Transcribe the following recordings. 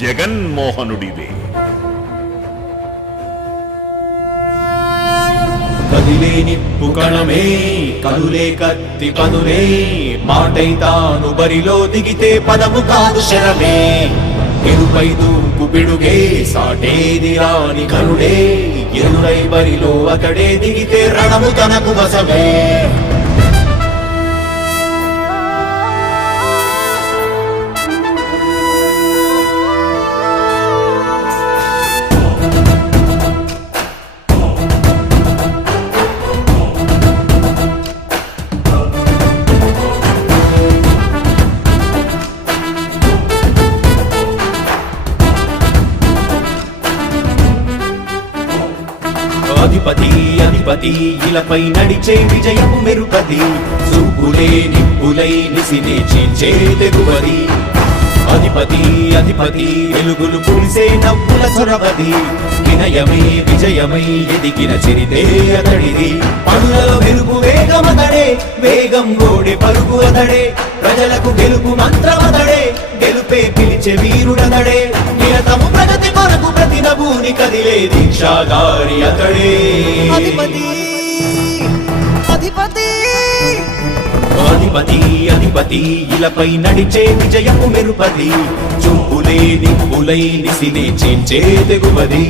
జగన్మోహనుడివే. కదిలే నిప్పు కణమే కదులే కత్తి పదులే మాటై తాను బరిలో దిగితే పదము కాదు శరమే. ఎరుపై దూకు పిడుగే సాటేది రాని కరుడే ఎరుడై బరిలో అతడే దిగితే రణము తనకు వశమే. అధిపతి అధిపతి ఇలపై నడిచే విజయము మెరుపది చూపులే నిప్పులై నిసినే చీల్చే తెగువది. అధిపతి అధిపతి వెలుగులు పులిసే నవ్వుల చొరవది వినయమై విజయమై ఎదిగిన చరితే అతడిది. పనులలో వెలుగు వేగమతడే వేగం ఓడే పరుగు అతడే ప్రజలకు గెలుపు మంత్రమతడే గెలుపే పిలిచే వీరుడతడే నిరతము ప్రగతి కొరకు ప్రతి నభూని కదిలే దీక్షాగారి అతడే. అధిపతి అధిపతి అధిపతి అధిపతి ఇలపై నడిచే విజయము మెరుపది చూపులే నిప్పులై నిసినే చీల్చే తెగువది.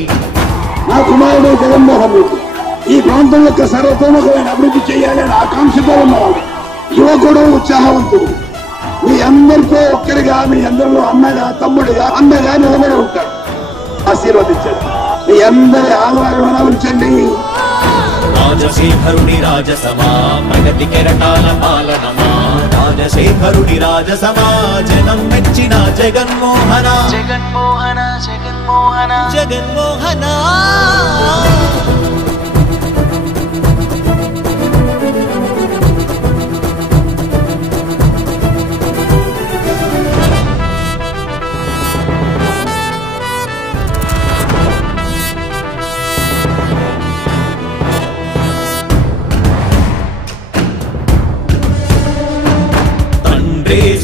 నా కుమారుడు జగన్మోహన్ రెడ్డి ఈ ప్రాంతం యొక్క సర్వతోముఖమైన అభివృద్ధి చేయాలని ఆకాంక్షతో ఉన్నవాడు, యువకుడు, ఉత్సాహవంతుడు. మీ అందరితో ఒక్కరిగా మీ అందరిలో అన్నగా తమ్ముడిగా అన్నగా నిలబడి ఉంటాడు. ఆశీర్వదించండి. మీ అందరి ఆదరణ ఉంచండి. రాజశేఖరుడి రాజసమా ప్రగతి కెరటాల పాలనమా రాజశేఖరుడి రాజసమా జనం మెచ్చిన జగన్మోహన జగన్మోహన జగన్మోహన జగన్మోహన.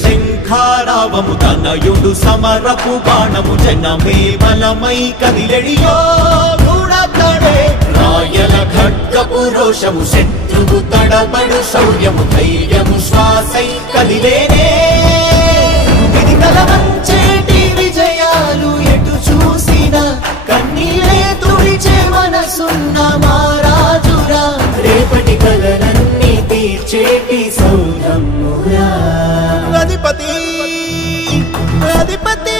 శంఖారావము తనయుడు సమరపు బాణము జనమే బలమై కదిలెడియో గూడతడే రాయల ఖడ్గపు రోషము శత్రువు తడబడు శౌర్యము ధైర్యము శ్వాసై కదిలేనే. ఇది కలవంచేటి విజయాలు ఎటు చూసిన కన్నీలే తుడిచే మనసున్న మారాజురా రేపటి కలలన్నీ తీర్చేటి సౌధమురా. అధిపతి అధిపతి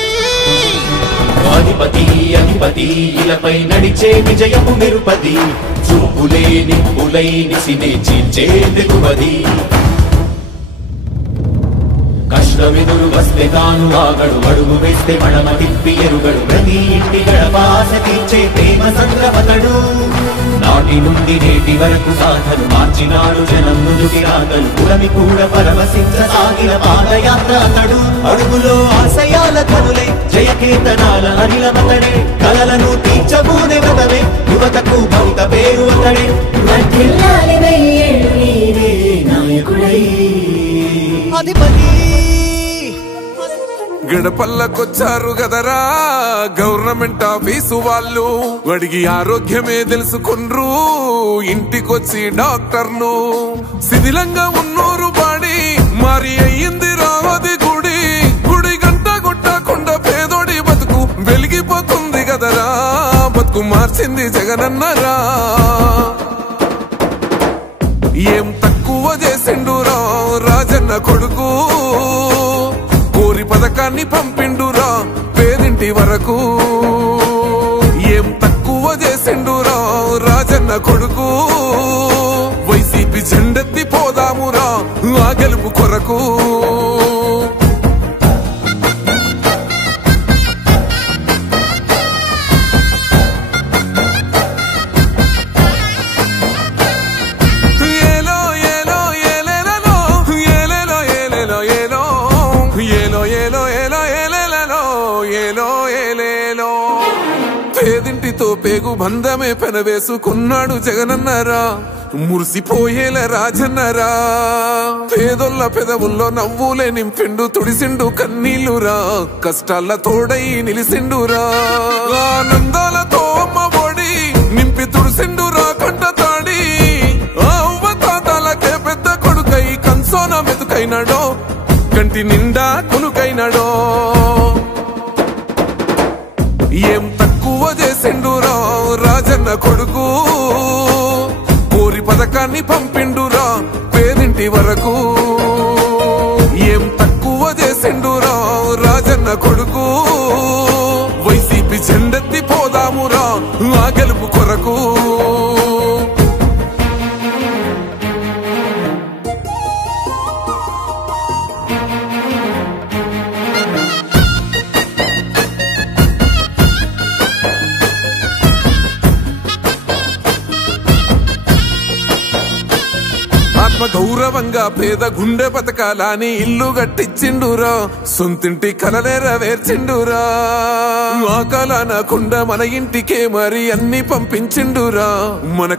అధిపతి అధిపతి ఇలపై నడిచే విజయము మెరుపది చూపులే నిప్పులై నిసినే చీల్చే తెగువది. కష్టమెదురు వస్తే తాను ఆగడు అడుగు వేస్తే మడమ తిప్పి ఎరుగడు ప్రతి ఇంటి గడపాస తీర్చే ప్రేమ సంద్రమతడు. నాటి నుండి నేటి వరకు సాధను మార్చినాడు జనం ముందుకి రాగలు పురమి కూడా పరవశించసాగిన పాదయాత్ర అతడు. అడుగులో ఆశయాల కనులై జయకేతనాల అనిలమతడే కలలను తీర్చబూనే వ్రతమే యువతకు భవిత పేరు అతడే. నాయకుడై అధిపతి గడపల్లకొచ్చారు గదరా గవర్నమెంట్ ఆఫీసు వాళ్ళు అడిగి ఆరోగ్యమే తెలుసుకున్రు ఇంటికొచ్చి డాక్టర్లు. శిథిలంగా ఉన్నోరు బాడి మారి అయ్యింది రావది గుడి గుడి గంట కొట్టకుండా పేదోడి బతుకు వెలిగిపోతుంది గదరా బతుకు మార్చింది జగనన్నరా. ఏం తక్కువ చేసిండురా రాజన్న కొడుకు కోరి పథకాన్ని పంపిండురా పేదింటి వరకు. ఏం తక్కువ చేసిండురా రాజన్న కొడుకు వైసీపీ జెండెత్తి పోదామురా ఆ గెలుపు కొరకు. పేదింటితో పేగు బంధమే పెనవేసుకున్నాడు జగనన్నరా మురిసిపోయేల రాజన్నరా పేదొల్ల పెదవుల్లో నవ్వులే నింపిండు తుడిసిండు కన్నీళ్లురా కష్టాల తోడై నిలిసిండురా ఆనందాలతో అమ్మ ఒడి నింపి తుడిసిండురా కంట తాడి అవ్వ తాతలకే పెద్ద కొడుకై కంసోన మెతుకైనాడో కంటి నిండా కొనుకైనాడో ఏం తక్కువ చేసిండురా రాజన్న కొడుకు కోరి పథకాన్ని పంపిండురా పేదింటి వరకు ఏం తక్కువ చేసిండురా రాజన్న కొడుకు వైసీపీ జెండెత్తి పోదామురా ఆ గెలుపు కొరకు ఆత్మ గౌరవంగా పేద గుండె బతకాలని ఇల్లు గట్టించిండురా సొంతింటి కలనేరవేర్చిండురా ఆ కళ నాకుండా మన ఇంటికే మరి అన్ని పంపించిండురా మన